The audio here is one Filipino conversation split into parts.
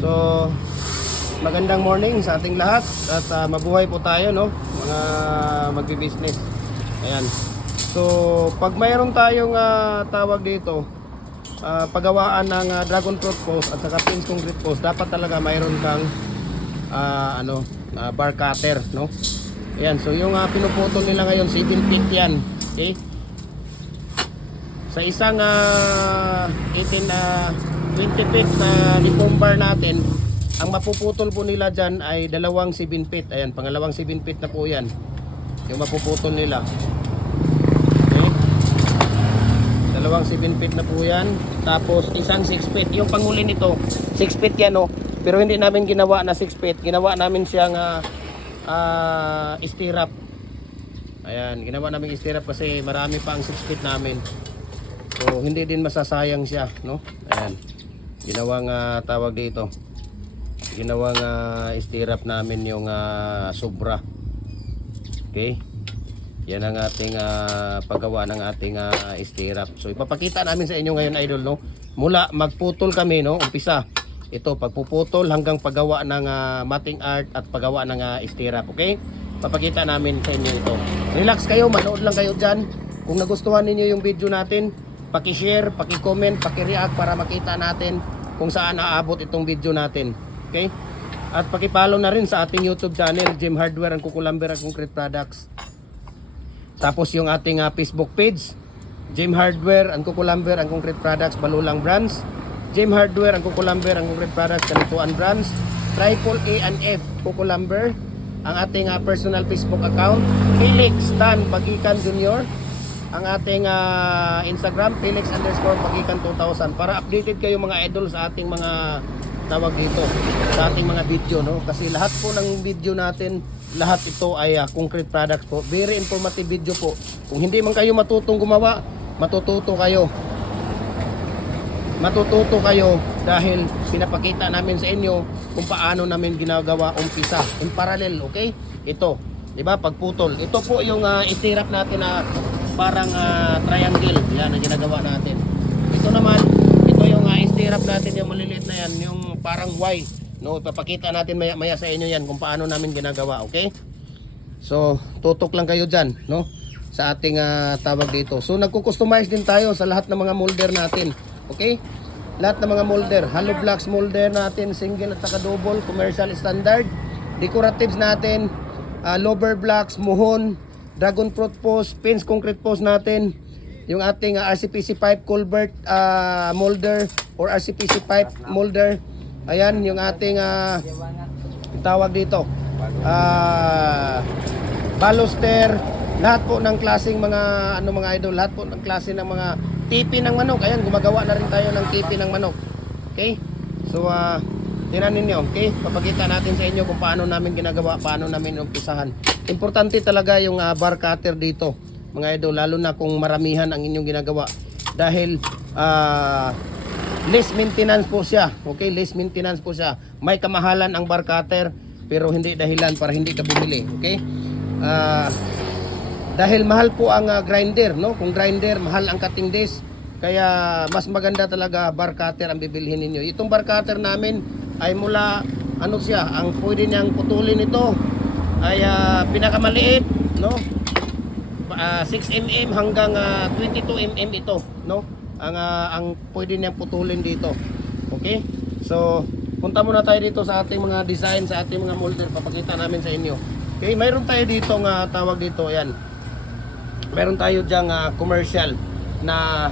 So, magandang morning sa ating lahat at mabuhay po tayo, no, mga magbi-business. Ayan. So, pag mayroon tayong tawag dito, paggawaan ng dragon fruit post at saka pins concrete post, dapat talaga mayroon kang bar cutter, no? Ayan, so yung pinuputol nila ngayon 7 feet yan. Okay? Sa isang 20 feet na lipong bar natin, ang mapuputol po nila dyan ay dalawang 7 feet. Ayan, pangalawang 7 feet na po yan yung mapuputol nila. Okay? Dalawang 7 feet na po yan. Tapos isang 6 feet. Yung panguli nito 6 feet yan, oh. Pero hindi namin ginawa na 6 feet. Ginawa namin siyang stirrup. Ayan, ginawa namin stirrup kasi marami pa ang 6 feet namin. So hindi din masasayang siya, no? Ayan. Ginawang tawag dito. Ginawang stirrup namin yung sobra. Okay? Yan ang ating paggawa ng ating stirrup. So ipapakita namin sa inyo ngayon, idol, no? Mula magputol kami, no? Umpisa. Ito pagpuputol hanggang paggawa ng matting art at paggawa ng stirrup, okay? Papakita namin sa inyo ito. Relax kayo, manood lang kayo diyan. Kung nagustuhan niyo yung video natin, paki-share, paki-comment, paki-react para makita natin kung saan aabot itong video natin. Okay? At paki-follow na rin sa ating YouTube channel, Gem Hardware and Kukulamber and Concrete Products. Tapos yung ating Facebook page, Gem Hardware and Kukulamber and Concrete Products, Balulang Brands. Gem Hardware and Kukulamber and Concrete Products, Kanituan Brands. Triple A and F Kukulamber, ang ating personal Facebook account. Felix Tan Bagikan Jr. Ang ating Instagram, Felix_Bagikan 2000, para updated kayo mga idol sa ating mga tawag dito, sa ating mga video, no? Kasi lahat po ng video natin, lahat ito ay concrete products po. Very informative video po. Kung hindi man kayo matutong gumawa, matututo kayo. Matututo kayo dahil pinapakita namin sa inyo kung paano namin ginagawa umpisa in parallel, okay? Ito, 'di ba? Pagputol. Ito po yung stirrup natin na parang triangle. Yan ang ginagawa natin. Ito naman, ito yung stirrup natin, yung maliliit na yan, yung parang Y, no? Papakita natin maya sa inyo yan kung paano namin ginagawa, okay? So, tutok lang kayo dyan, no? Sa ating tawag dito. So, nagko-customize din tayo sa lahat ng mga molder natin, okay? Lahat ng mga molder, hollow blocks molder natin, single at saka double, commercial standard, decoratives natin, lower blocks, muhon, dragon fruit post, pins concrete post natin, yung ating RCPC pipe culvert molder or RCPC pipe molder. Ayan yung ating tawag dito, baluster, lahat po ng klaseng mga mga idol, lahat po ng klase ng mga tipi ng manok. Ayan, gumagawa na rin tayo ng tipi ng manok. Okay? So tingnan ninyo, okay? Papakita natin sa inyo kung paano namin ginagawa, paano namin umpisahan. Importante talaga yung bar cutter dito, mga idol, lalo na kung maramihan ang inyong ginagawa. Dahil less maintenance po siya, okay? Less maintenance po siya. May kamahalan ang bar cutter, pero hindi dahilan para hindi ka bumili, okay? Dahil mahal po ang grinder, no? Kung grinder, mahal ang cutting disc. Kaya mas maganda talaga bar cutter ang bibilhin ninyo. Itong bar cutter namin ay mula, ano siya, ang pwede niyang putulin ito ay pinakamaliit, no? 6 mm hanggang 22 mm ito, no? Ang pwede niyang putulin dito. Okay? So, punta muna tayo dito sa ating mga design, sa ating mga molder, papakita namin sa inyo. Okay, mayroon tayo dito nga tawag dito, ayan. Mayroon tayo diyang commercial na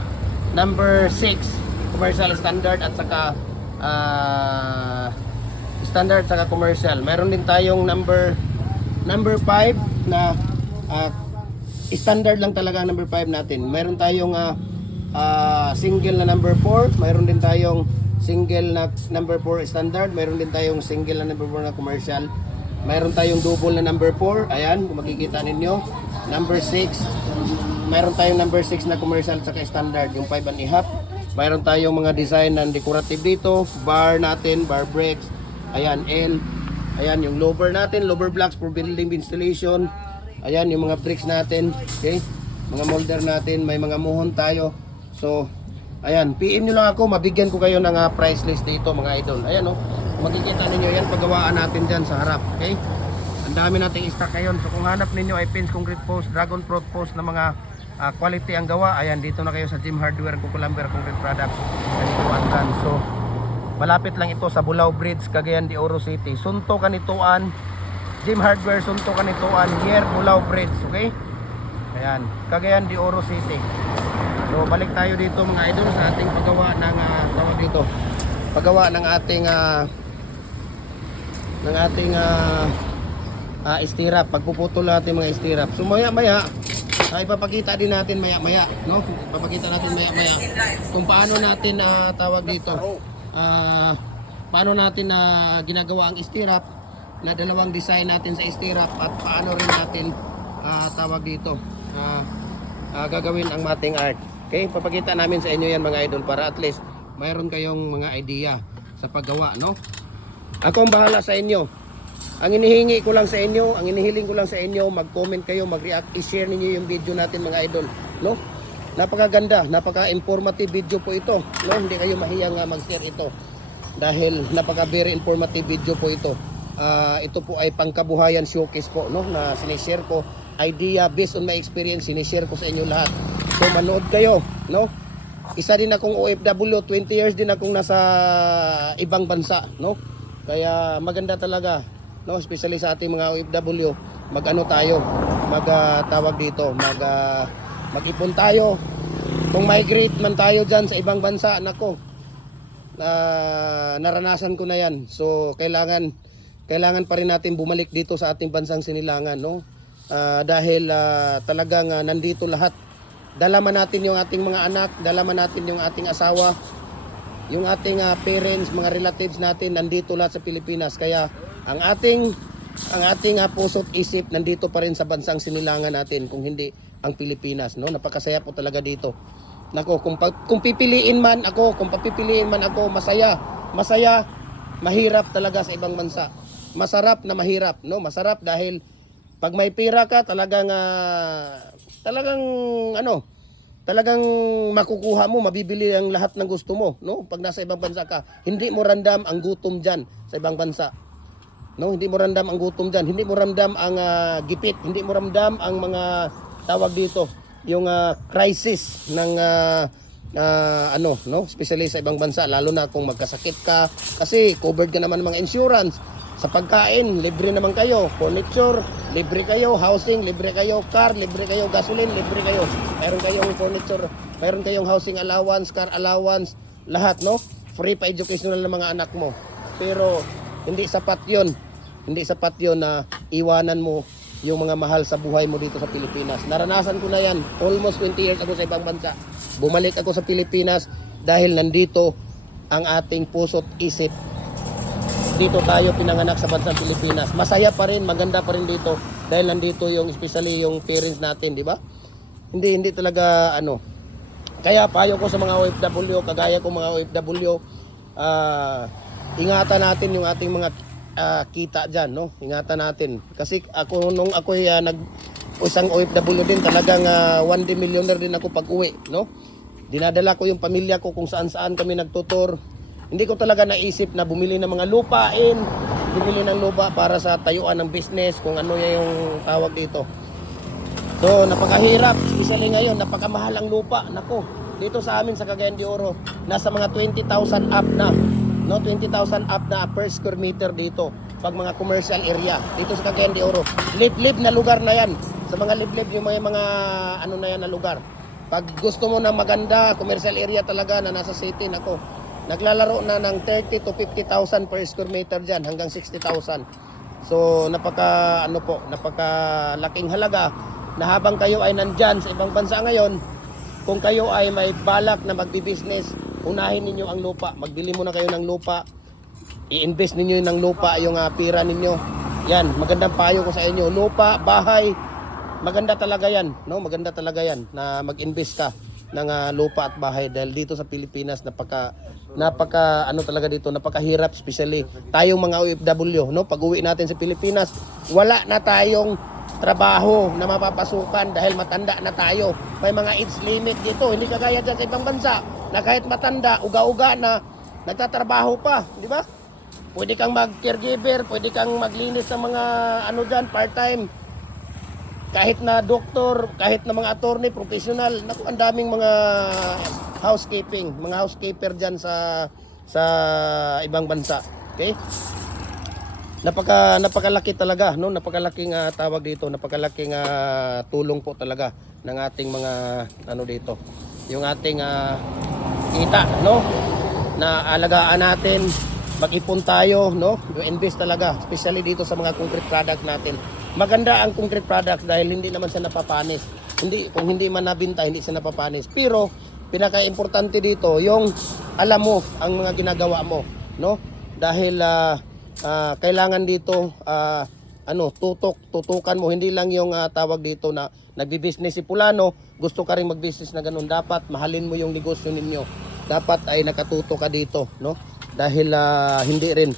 number 6, commercial standard at saka standard saka commercial. Mayroon din tayong number 5 na standard lang talaga ang number 5 natin. Mayroon tayong single na number 4, mayroon din tayong single na number 4 standard, mayroon din tayong single na number 4 na commercial. Mayroon tayong double na number 4, ayan, kung makikita ninyo. Number 6, mayroon tayong number 6 na commercial saka standard, yung 5 and a half. Mayroon tayong mga design ng decorative dito, bar natin, bar breaks, ayan, L. Ayan yung lower natin, lower blocks for building installation. Ayan yung mga bricks natin, okay? Mga molder natin, may mga muhon tayo. So, ayan, PM nyo lang ako, mabigyan ko kayo ng price list dito mga idol. Ayan, oh. makikita ninyo yan, paggawaan natin dyan sa harap. Okay? Ang dami nating stock ngayon. So kung hanap ninyo ay pins, concrete post, dragon fruit post na mga quality ang gawa, ayan, dito na kayo sa Jim Hardware, Kukulamber Concrete Products. So malapit lang ito sa Bulao Bridge, Cagayan de Oro City. Sunto Kanituan, Jim Hardware, Sunto Kanituan, near Bulao Bridge. Okay? Ayan, Cagayan de Oro City. So balik tayo dito mga idol sa ating paggawa ng tawag dito. Paggawa ng ating stirrup, pagpuputol natin mga stirrup. So maya ipapakita din natin maya, no? Ipapakita natin maya kung paano natin tawag dito. Paano natin ginagawa ang stirrup, na dalawang design natin sa stirrup, at paano rin natin tawag dito gagawin ang mating art. Okay, papakita namin sa inyo yan mga idol, para at least mayroon kayong mga idea sa paggawa, no? Ako ang bahala sa inyo. Ang inihingi ko lang sa inyo, ang inihiling ko lang sa inyo, mag-comment kayo, mag-react, i-share ninyo yung video natin mga idol, no? Napakaganda, napaka-informative video po ito, no? Hindi kayo mahiyang mag-share ito dahil napaka-very informative video po ito. Ito po ay pangkabuhayan showcase po, no? Na sinishare ko, idea based on my experience, sinishare ko sa inyo lahat. So manood kayo, no? Isa din akong OFW, 20 years din akong nasa ibang bansa, no? Kaya maganda talaga, no, especially sa ating mga OFW, mag-ano tayo, tawag dito, mag-ipon tayo. Kung migrate man tayo diyan sa ibang bansa, nako, naranasan ko na yan. So kailangan pa rin natin bumalik dito sa ating bansang sinilangan, no? Dahil talagang nandito lahat. Dala man natin yung ating mga anak, dala man natin yung ating asawa, yung ating parents, mga relatives natin, nandito lahat sa Pilipinas. Kaya ang ating puso't isip nandito pa rin sa bansang sinilangan natin, kung hindi ang Pilipinas, no? Napakasaya po talaga dito. Nako, kung papipiliin man ako, masaya, mahirap talaga sa ibang bansa. Masarap na mahirap, no? Masarap dahil pag may pira ka, talagang makukuha mo, mabibili ang lahat ng gusto mo, no? Pag nasa ibang bansa ka, hindi mo ramdam ang gutom diyan sa ibang bansa. No, hindi mo ramdam ang gutom diyan, hindi mo ramdam ang gipit, hindi mo ramdam ang mga tawag dito, yung crisis ng no, especially sa ibang bansa, lalo na kung magkasakit ka, kasi covered ka naman ng mga insurance. Sa pagkain, libre naman kayo, furniture, libre kayo, housing, libre kayo, car, libre kayo, gasoline, libre kayo. Meron kayong furniture, meron kayong housing allowance, car allowance, lahat, no? Free pa educational ng mga anak mo. Pero hindi sapat 'yon. Hindi sapat 'yon na iwanan mo yung mga mahal sa buhay mo dito sa Pilipinas. Naranasan ko na 'yan. Almost 20 years ako sa ibang bansa. Bumalik ako sa Pilipinas dahil nandito ang ating puso't isip. Dito tayo pinanganak sa bansang Pilipinas. Masaya pa rin, maganda pa rin dito dahil nandito yung especially yung parents natin, di ba? Hindi talaga ano. Kaya payo ko sa mga OFW, kagaya ko mga OFW, ingatan natin yung ating mga kita diyan, no? Ingatan natin. Kasi ako nung ako isang OFW din, talagang 1D millionaire din ako pag-uwi, no? Dinadala ko yung pamilya ko kung saan-saan kami nagtutur. Hindi ko talaga naisip na bumili ng mga lupain, bumili ng lupa para sa tayuan ng business, kung ano yung tawag dito. So, napakahirap, especially ngayon, napakamahal ang lupa. Nako, dito sa amin sa Cagayan de Oro, nasa mga 20,000 up na. No, 20,000 up na per square meter dito. Pag mga commercial area, dito sa Cagayan de Oro. Liblib na lugar na yan. Sa mga liblib, yung mga ano na yan na lugar. Pag gusto mo ng maganda, commercial area talaga na nasa city, nako, naglalaro na ng 30 to 50,000 per square meter dyan, hanggang 60,000. So napakalaking halaga na habang kayo ay nandyan sa ibang bansa ngayon, kung kayo ay may balak na magbi-business, unahin ninyo ang lupa. Magbili muna kayo ng lupa, i-invest ninyo ng lupa, yung pira ninyo. Yan, magandang payo ko sa inyo. Lupa, bahay, maganda talaga yan, no? Maganda talaga yan na mag-invest ka ng lupa at bahay, dahil dito sa Pilipinas napaka ano talaga dito, napakahirap, especially tayong mga OFW, no? Pag-uwi natin sa Pilipinas, wala na tayong trabaho na mapapasukan dahil matanda na tayo. May mga age limit dito, hindi kagaya dyan sa ibang bansa na kahit matanda, uga-uga na nagtatrabaho pa, di ba? Pwede kang mag-caregiver, pwede kang maglinis ng mga ano dyan, part-time. Kahit na doktor, kahit na mga attorney, professional. Naku, ang daming mga housekeeping, mga housekeeper dyan sa ibang bansa. Okay? Napakalaki talaga, no? Napakalaking tawag dito, napakalaking tulong po talaga ng ating mga ano dito. Yung ating kita, no? Na alagaan natin, mag-ipon tayo, no? Yung invest talaga, especially dito sa mga concrete products natin. Maganda ang concrete products dahil hindi naman siya napapanis. Kung hindi man nabinta, hindi siya napapanis. Pero pinaka-importante dito, yung alam mo ang mga ginagawa mo, no? Dahil kailangan dito tutukan mo, hindi lang yung tawag dito na nagbi-business si Pulano, gusto ka ring mag-business na ganun, dapat mahalin mo yung negosyo ninyo, dapat ay nakatuto ka dito, no? Dahil hindi rin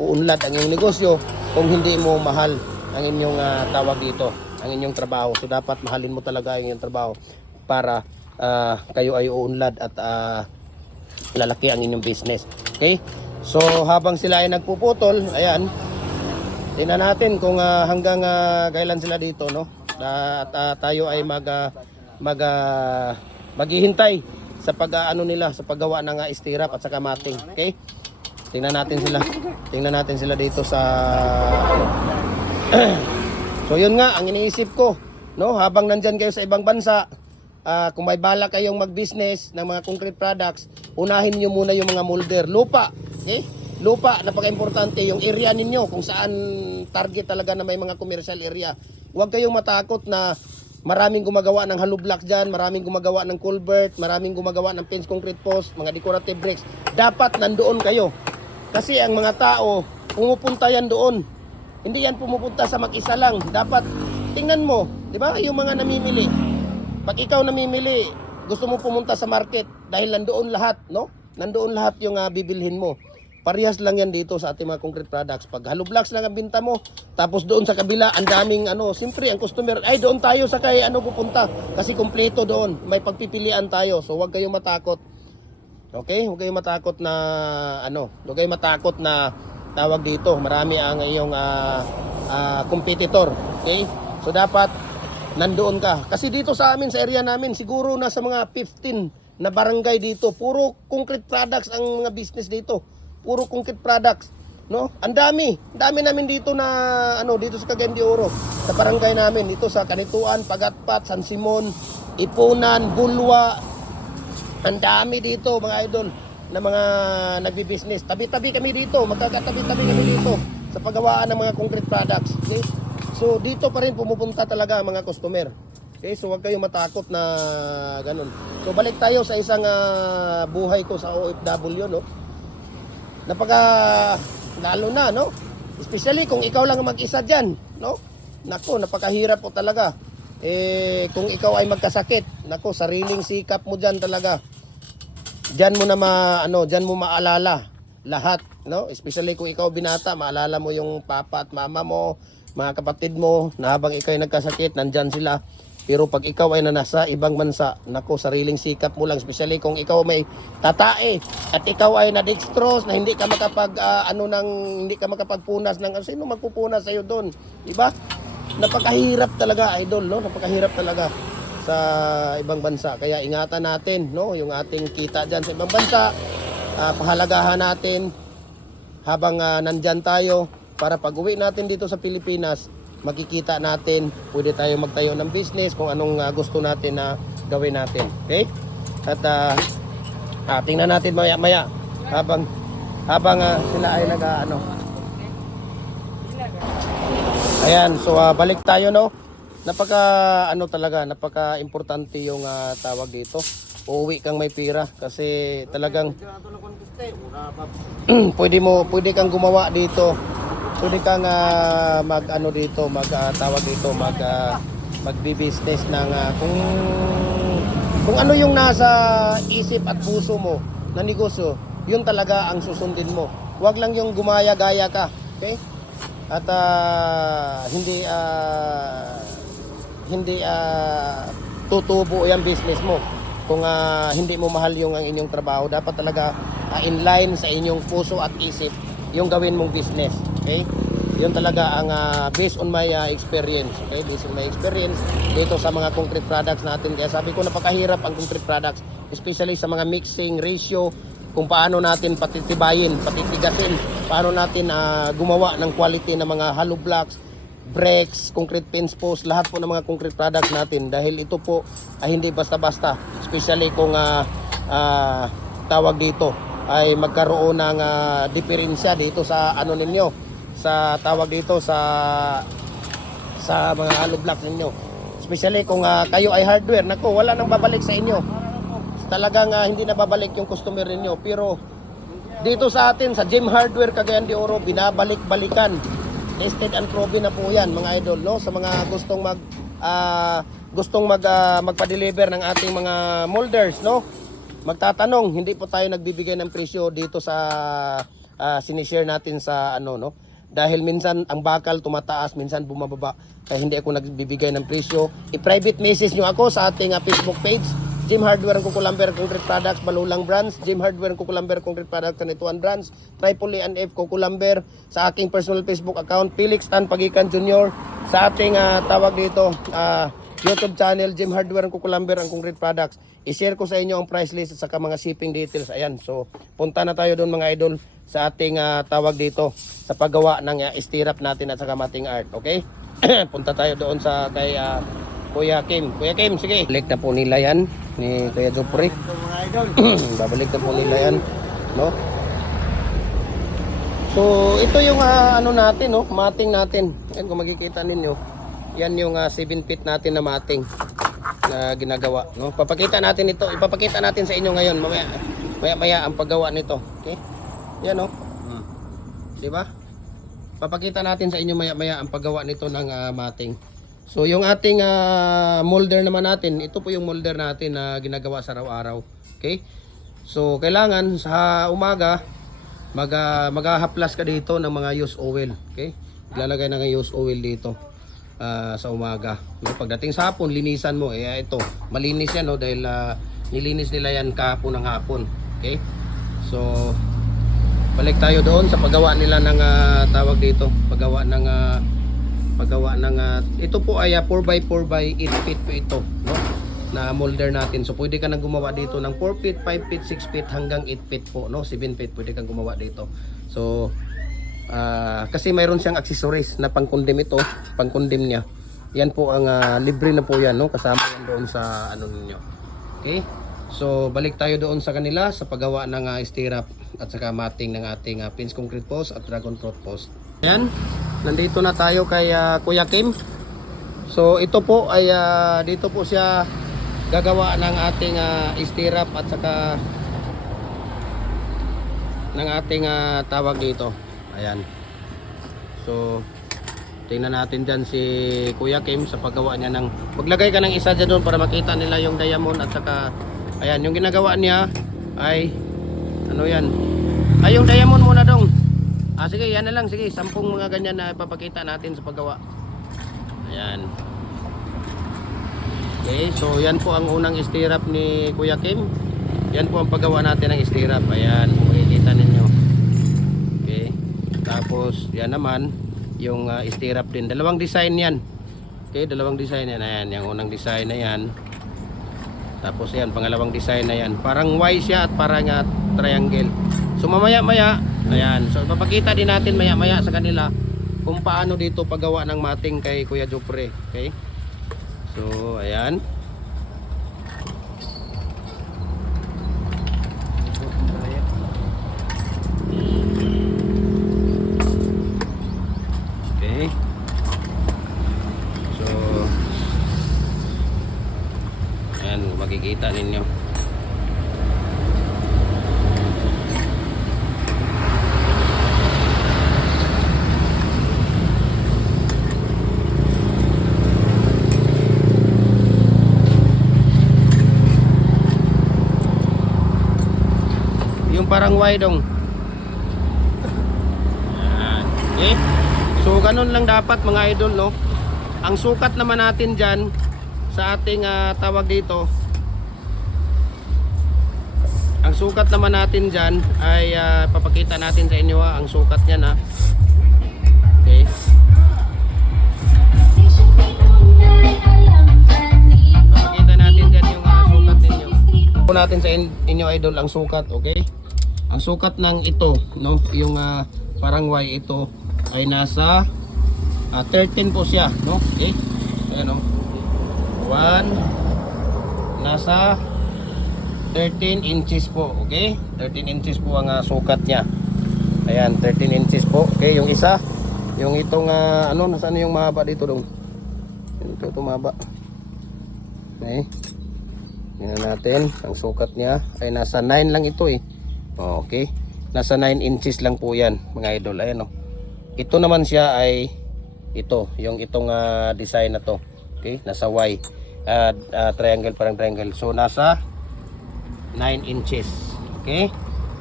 uunlad ang iyong negosyo kung hindi mo mahal ang inyong tawag dito, ang inyong trabaho. So dapat mahalin mo talaga ang inyong trabaho para kayo ay uunlad at lalaki ang inyong business. Okay? So habang sila ay nagpuputol, ayan, tingnan natin kung hanggang kailan sila dito, no? At tayo ay maghihintay sa pag-ano nila, sa paggawa ng stirrup at saka mating. Okay? Tingnan natin sila dito sa ano. So yun nga ang iniisip ko, no? Habang nandyan kayo sa ibang bansa, kung may bala kayong mag-business ng mga concrete products, unahin nyo muna yung mga molder. Lupa, okay? Lupa, napaka-importante. Yung area ninyo, kung saan target talaga na may mga commercial area. Huwag kayong matakot na maraming gumagawa ng hollow blocks dyan, maraming gumagawa ng culvert, maraming gumagawa ng fence concrete post, mga decorative bricks. Dapat nandoon kayo. Kasi ang mga tao, pumupunta yan doon. Hindi yan pumupunta sa mag-isa lang. Dapat, tingnan mo, di ba, yung mga namimili. Pag ikaw namimili, gusto mo pumunta sa market dahil nandoon lahat, no? Nandoon lahat yung bibilhin mo. Parehas lang yan dito sa ating mga concrete products. Pag hollow blocks lang ang binta mo, tapos doon sa kabila, ang daming siyempre ang customer, ay doon tayo sa kay pupunta. Kasi kumpleto doon, may pagpipilian tayo. So huwag kayong matakot. Okay? Huwag kayong matakot na, huwag kayong matakot na tawag dito. Marami ang iyong competitor. Okay? So dapat, nandoon ka. Kasi dito sa amin, sa area namin, siguro nasa mga 15 na barangay dito. Puro concrete products ang mga business dito. Puro concrete products, no? Ang dami namin dito na dito sa Cagayan de Oro, sa barangay namin dito sa Kanituan, Pagatpat, San Simon, Ipunan, Bulwa. Ang dami dito mga idol na mga nagbi-business. Tabi-tabi kami dito, magkakatabi-tabi kami dito sa paggawaan ng mga concrete products. Okay? So dito pa rin pumupunta talaga ang mga customer. Okay, so huwag kayong matakot na ganun. So balik tayo sa isang buhay ko sa OFW, no? Lalo na, no? Especially kung ikaw lang mag-isa dyan, no? Nako, napakahirap po talaga. Kung ikaw ay magkasakit, nako, sariling sikap mo dyan talaga. Dyan mo na dyan mo maalala lahat, no? Especially kung ikaw binata, maalala mo yung papa at mama mo, mga kapatid mo, na habang ikaw ay nagkasakit, nandyan sila. Pero pag ikaw ay nasa ibang bansa, nako, sariling sikap mo lang, especially kung ikaw may tatae at ikaw ay na-dextrose na hindi ka hindi ka makapagpunas ng sino magpupunas sa iyo doon, di ba? Napakahirap talaga, idol, no? Napakahirap talaga sa ibang bansa. Kaya ingatan natin, no, yung ating kita diyan sa ibang bansa. Pahalagahan natin habang nandyan tayo para pag-uwi natin dito sa Pilipinas, makikita natin, pwede tayo magtayo ng business kung anong gusto natin na gawin natin. Okay? At tingnan natin maya-maya habang sila ay Ayan, so balik tayo, no. Napaka-importante yung tawag dito. Uuwi kang may pira kasi talagang pwede kang gumawa dito. Pwede kang magbi-business ng kung ano yung nasa isip at puso mo na negosyo, yun talaga ang susundin mo. Huwag lang yung gumaya-gaya ka, okay? At hindi tutubo yung business mo kung hindi mo mahal yung ang inyong trabaho. Dapat talaga in line sa inyong puso at isip yung gawin mong business. Okay? Yun talaga ang based on my experience. Okay? Based on my experience dito sa mga concrete products natin. Kaya sabi ko napakahirap ang concrete products, especially sa mga mixing ratio, kung paano natin patitibayin, patitigasin, paano natin gumawa ng quality ng mga hollow blocks, bricks, concrete fence post, lahat po ng mga concrete products natin, dahil ito po ay hindi basta-basta, especially kung tawag dito ay magkaroon ng diferensya dito sa ano ninyo, sa tawag dito sa mga hollow blocks ninyo, especially kung kayo ay hardware, nako wala nang babalik sa inyo, talagang hindi na babalik yung customer ninyo. Pero dito sa atin sa Gem Hardware Cagayan de Oro, binabalik-balikan, tested and proven na po yan mga idol, no? Sa mga gustong magpa-deliver ng ating mga molders, no? Magtatanong, hindi po tayo nagbibigay ng presyo dito sa sinishare natin sa ano, no? Dahil minsan ang bakal tumataas, minsan bumababa, kaya hindi ako nagbibigay ng presyo. I-private message nyo ako sa ating Facebook page, Gem Hardware and Kukulamber Concrete Products, Balulang Brands, Gem Hardware and Kukulamber Concrete Products, Kanituan Brands, Tripoli and F Kukulamber, sa aking personal Facebook account, Felix Tan Pagikan Jr., sa ating tawag dito, YouTube channel, Gem Hardware and Kukulamber ang Concrete Products. I-share ko sa inyo ang price list at saka mga shipping details. Ayan, so punta na tayo doon mga idol sa ating tawag dito, sa paggawa ng stirrup natin at saka mating art, okay? Punta tayo doon sa kay Kuya Kim. Kuya Kim, sige. Balik na po nila yan ni Kuya Jopre. Babalik na po nila yan, no? So, ito yung ano natin, no? Mating natin. Yan, kung makikita ninyo, yan yung 7 feet natin na mating na ginagawa, no? Papakita natin ito. Ipapakita natin sa inyo ngayon. Maya ang paggawa nito. Okay? Yan, no? Di ba? Papakita natin sa inyo maya ang paggawa nito ng mating. So yung ating molder naman natin, ito po yung molder natin na ginagawa sa araw-araw. Okay? So kailangan sa umaga maghahaplas ka dito ng mga used oil. Okay? Ilalagay ng used oil dito sa umaga. No, pagdating sa hapon, linisan mo. Ito, malinis yan, no, dahil nilinis nila yan kahapon ng hapon. Okay? So balik tayo doon sa paggawa nila ng tawag dito, paggawa ng ito po ay 4x4x8 feet po ito, no? Na molder natin. So pwede ka nang gumawa dito ng 4 feet, 5 feet, 6 feet hanggang 8 feet po, no? 7 feet pwede kang gumawa dito. So kasi mayroon siyang accessories na pangkundim ito, pangkundim niya. Yan po ang libre na po yan, no? Kasama yan doon sa ano ninyo. Okay? So balik tayo doon sa kanila sa paggawa ng stirrup at saka mating ng ating fence concrete post at dragon fruit post. Ayan, nandito na tayo kay Kuya Kim. So ito po ay dito po siya gagawa ng ating stirrup at saka ng ating tawag dito. Ayan. So tingnan natin dyan si Kuya Kim sa paggawa niya ng, maglagay ka ng isa dyan doon para makita nila yung diamond at saka ayan, yung ginagawa niya ay ano yan, ay yung diamond muna dong. Sige, yan na lang, sige, 10 mga ganyan na ipapakita natin sa paggawa. Ayan. Okay, so yan po ang unang stirrup ni Kuya Kim. Yan po ang paggawa natin ng stirrup. Ayan, makikita ninyo. Okay, tapos yan naman yung stirrup din, dalawang design yan. Okay, dalawang design yan. Ayan, yung unang design na yan. Tapos yan, pangalawang design na yan. Parang Y siya at parang triangle. So mamaya-maya, ayan. So papakita din natin maya-maya sa kanila kung paano dito paggawa ng mating kay Kuya Jopre. Okay? So, ayan. Okay. So, ayan, makikita ninyo. Parang Y dong. Okay. So ganun lang dapat mga idol, no. Ang sukat naman natin diyan sa ating tawag dito Ang sukat naman natin dyan ay papakita natin sa inyo ang sukat niya na. Okay. Papakita natin dyan yung sukat ninyo. Papakita natin sa inyo idol ang sukat, okay? Ang sukat ng ito, no, yung parang Y ito ay nasa 13 po siya, no? Okay? Ayan, no? 1 nasa 13 inches po, okay? 13 inches po ang sukat niya. Ayan, 13 inches po. Okay, yung isa, yung itong ano, nasaan yung mahaba dito dong? Ito mahaba. Okay. Tingnan natin, ang sukat niya ay nasa 9 lang ito eh. Oh, okay. Nasa 9 inches lang po 'yan, mga idol. Ayan oh. Ito naman siya ay ito, yung itong design na to. Okay, nasa Y. Triangle, parang triangle. So nasa 9 inches. Okay?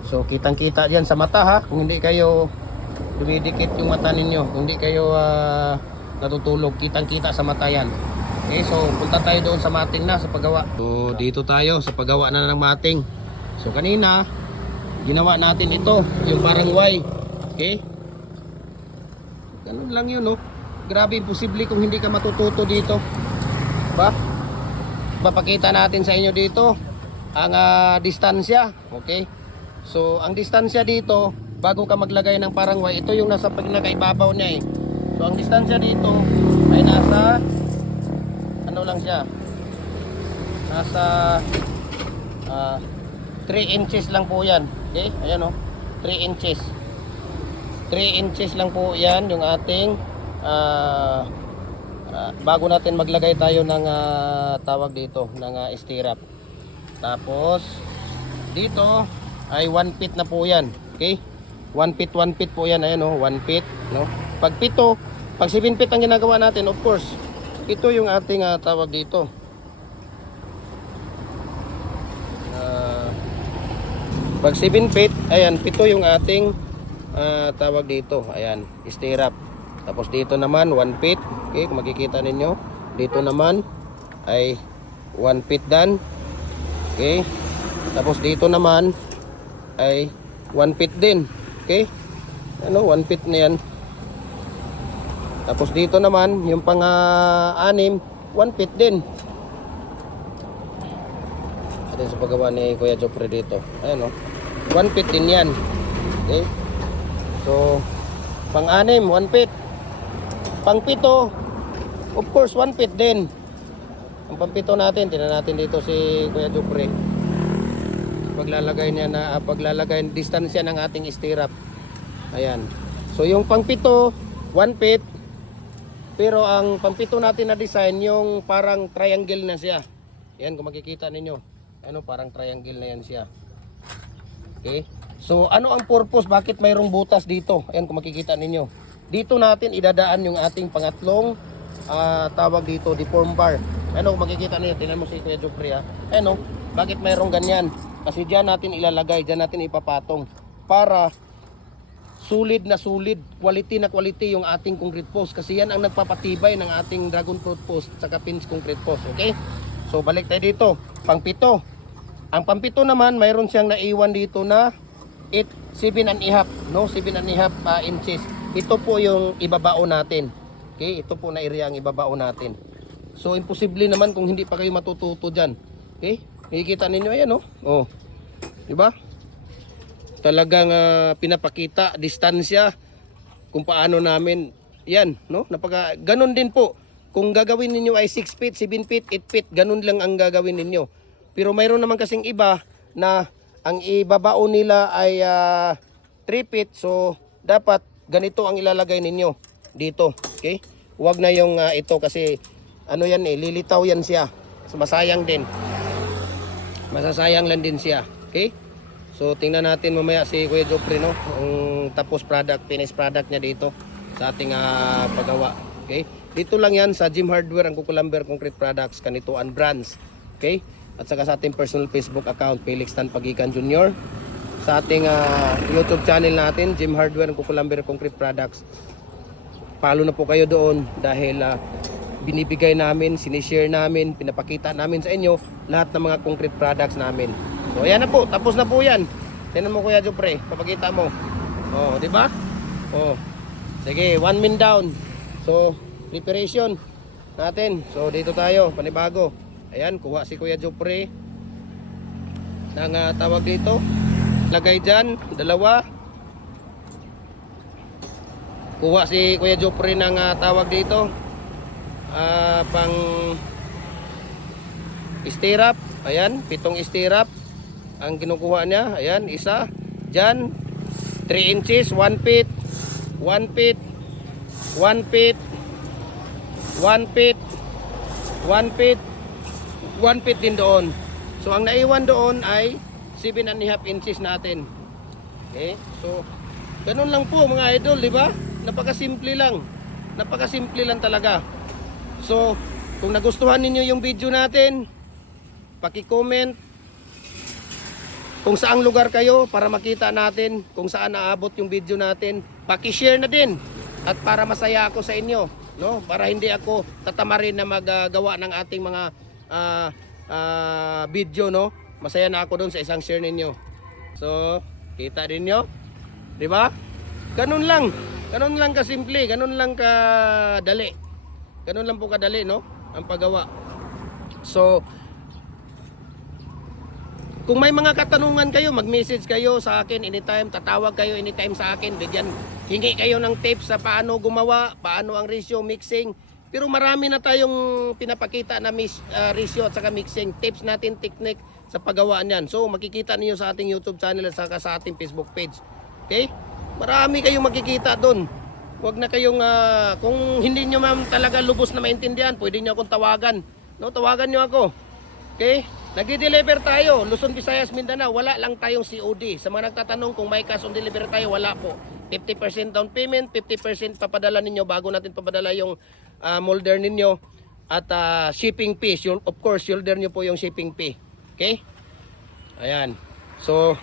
So kitang-kita diyan sa mata ha, kung hindi kayo dumidikit yung mata ninyo, kung hindi kayo natutulog, kitang-kita sa mata yan. Okay, so punta tayo doon sa mating na sa paggawa. So dito tayo sa paggawa na ng mating. So kanina ginawa natin ito, yung parang Y. Okay? Ganun lang yun, no? Grabe, imposible kung hindi ka matututo dito. Ba? Papakita natin sa inyo dito ang distansya. Okay? So, ang distansya dito, bago ka maglagay ng parang Y, ito yung nasa pinakaibabaw niya eh. So, ang distansya dito ay nasa ano lang siya? Nasa 3 inches lang po yan. Okay? Ayan o. 3 inches. 3 inches lang po yan yung ating bago natin maglagay tayo ng tawag dito ng stirrup. Tapos dito ay 1 feet na po yan. Okay? 1 feet po yan. Ayan o. 1 feet. No? Pag 7 feet ang ginagawa natin, of course, ito yung ating tawag dito. Pag 7 feet, ayan, 7 yung ating tawag dito. Ayan, stirrup. Tapos dito naman 1 feet. Okay, kung makikita ninyo, dito naman ay 1 feet dan. Okay? Tapos dito naman ay 1 feet din. Okay? Ano, 1 feet na yan. Tapos dito naman, yung pang-anim, 1 feet din. Atin sa paggawa ni Kuya Jopre dito. Ayan o. 1 feet din yan. Okay? So, pang-anim, 1 feet. Pang-pito, of course, 1 feet din. Ang pang-pito natin, tinan natin dito si Kuya Jopre. Paglalagay niya na, paglalagay distansya ng ating stirrup. Ayan. So, yung pang-pito, 1 feet. Pero ang pang-pito natin na design, yung parang triangle na siya. Ayan, kung makikita ninyo. Ano, parang triangle na yan siya. Okay? So, ano ang purpose? Bakit mayroong butas dito? Ayan, kung makikita ninyo. Dito natin idadaan yung ating pangatlong tawag dito, deform bar. Ano, kung makikita ninyo, tingnan mo si Kuya Jopre ha. Ano, bakit mayroong ganyan? Kasi dyan natin ilalagay, dyan natin ipapatong. Para solid na solid, quality na quality yung ating concrete post. Kasi yan ang nagpapatibay ng ating dragon fruit post saka pins concrete post. Okay? So, balik tayo dito. Pang-pito. Ang pang-pito naman, mayroon siyang naiwan dito na 7.5, no? 7.5 inches. Ito po yung ibabao natin. Okay? Ito po na area ang ibabao natin. So, imposible naman kung hindi pa kayo matututo dyan. Okay? Makikita ninyo, ayan, no? Oh. Diba? Talagang pinapakita, distansya, kung paano namin, yan, no? Ganun din po. Kung gagawin ninyo ay 6 feet, 7 feet, 8 feet, ganun lang ang gagawin ninyo. Pero mayroon naman kasing iba na ang ibabao nila ay 3 feet. So, dapat ganito ang ilalagay ninyo dito. Okay? Huwag na yung ito kasi ano yan eh, lilitaw yan siya. So, masayang din. Masasayang lang din siya. Okay? So, tingnan natin mamaya si Kuya Jopre, no? Ang tapos product, finished product niya dito sa ating paggawa. Okay? Dito lang yan sa Jim Hardware, ang Kukulamber Concrete Products, Kanituan Brands. Okay? At saka sa ating personal Facebook account, Felix Tan Pagikan Jr. Sa ating YouTube channel natin, Jim Hardware, ang Kukulamber Concrete Products. Follow na po kayo doon dahil binibigay namin, sinishare namin, pinapakita namin sa inyo lahat ng mga concrete products namin. So ayan na po, tapos na po yan. Tingnan mo Kuya Jupre, papakita mo. Oh, di ba? Oh. Sige, 1 min down. So, preparation natin. So dito tayo, panibago. Ayan, kuha si Kuya Jupre ng tawag dito. Lagay dyan, dalawa. Kuha si Kuya Jupre ng tawag dito. Pang stirrup. Ayan, 7 stirrup ang kinukuha niya. Ayan, isa. Dyan, 3 inches, 1 feet, 1 feet, 1 feet, 1 feet, 1 feet, 1 feet din doon. So, ang naiwan doon ay 7.5 inches natin. Okay? So, ganun lang po mga idol, di ba? Napakasimple lang. Napakasimple lang talaga. So, kung nagustuhan ninyo yung video natin, paki-comment kung saang lugar kayo para makita natin kung saan naabot yung video natin. Paki-share na din at para masaya ako sa inyo, no? Para hindi ako tatamarin na maggawa ng ating mga video, no? Masaya na ako doon sa isang share ninyo. So, kita din nyo, di ba? Ganun lang. Ganun lang kasimple, ganun lang kadali. Ganun lang po kadali, no? Ang paggawa. So, kung may mga katanungan kayo, mag-message kayo sa akin anytime, tatawag kayo anytime sa akin, hingi kayo ng tips sa paano gumawa, paano ang ratio, mixing. Pero marami na tayong pinapakita na ratio at saka mixing, tips natin, technique sa paggawa niyan. So makikita niyo sa ating YouTube channel at saka sa ating Facebook page. Okay? Marami kayong makikita doon. Huwag na kayong, kung hindi nyo ma'am talaga lubos na maintindihan, pwede nyo akong tawagan. No, tawagan nyo ako. Okay? Nag-deliver tayo, Luzon, Visayas, Mindanao, wala lang tayong COD. Sa mga nagtatanong kung may cash on delivery tayo, wala po. 50% down payment, 50% papadala ninyo bago natin papadala yung molder ninyo. At shipping fee, of course, shoulder nyo po yung shipping fee. Okay? Ayan. So,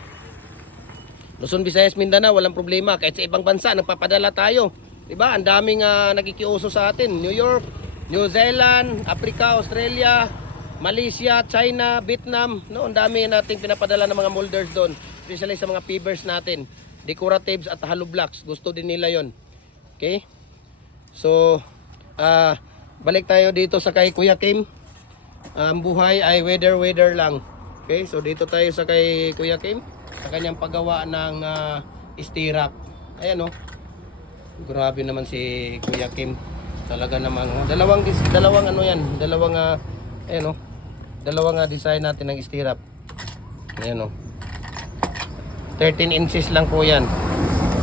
Luzon, Visayas, Mindanao, walang problema. Kahit sa ibang bansa, nagpapadala tayo. Diba? Ang daming nakikiuso sa atin. New York, New Zealand, Africa, Australia, Malaysia, China, Vietnam, no, ang dami nating pinapadala ng mga molders doon, especially sa mga pavers natin, decoratives at hollow blocks. Gusto din nila 'yon. Okay? So, balik tayo dito sa kay Kuya Kim. Ang buhay ay weather lang. Okay? So dito tayo sa kay Kuya Kim, sa kanyang paggawa ng stirrup. Ayan oh. Grabe naman si Kuya Kim. Talaga namang dalawang ano 'yan, ayan oh. Dalawang design natin ng stirrup. Ayan o. 13 inches lang po yan.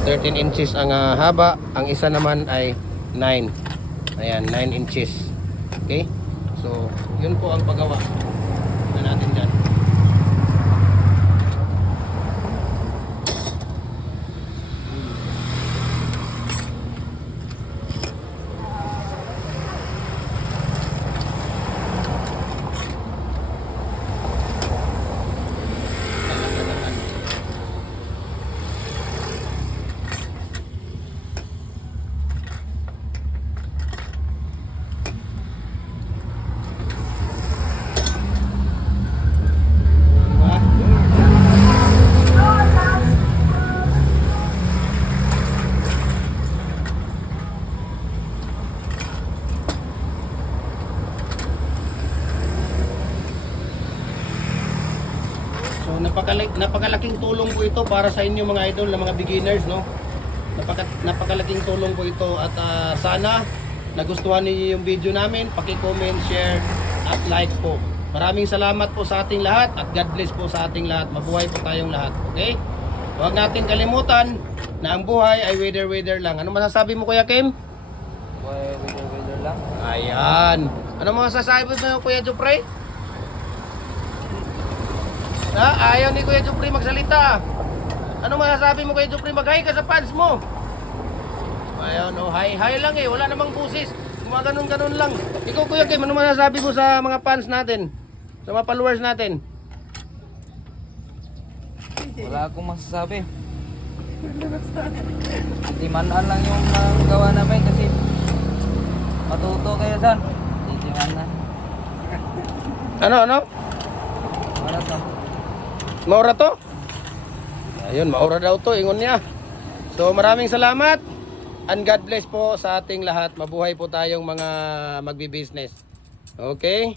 13 inches ang haba. Ang isa naman ay 9. Ayan, 9 inches. Okay? So, yun po ang paggawa na natin dyan. So napakalaking tulong po ito para sa inyo mga idol na mga beginners, no? Napakalaking tulong po ito at sana nagustuhan niyo yung video namin, paki-comment, share at like po. Maraming salamat po sa ating lahat at God bless po sa ating lahat. Mabuhay po tayong lahat, okay? Huwag natin kalimutan na ang buhay ay weather lang. Ano masasabi mo Kuya Kim? Buhay weather lang. Ayan. Ano masasabi mo Kuya Jupre? Ayaw ni Kuya Jupre magsalita. Ano masasabi mo Kuya Jupre? Mag-hi ka sa fans mo. Ayaw no, hi lang eh. Wala namang busis. Mga ganun lang. Ikaw Kuya Kim, ano masasabi mo sa mga fans natin? Sa mga followers natin? Wala akong masasabi. Timanan lang yung gawa namin kasi matuto kayo san. Timanan. Ano? Wala to. Maura to? Ayun, maura daw to, ingon niya. So maraming salamat and God bless po sa ating lahat. Mabuhay po tayong mga magbi-business. Okay?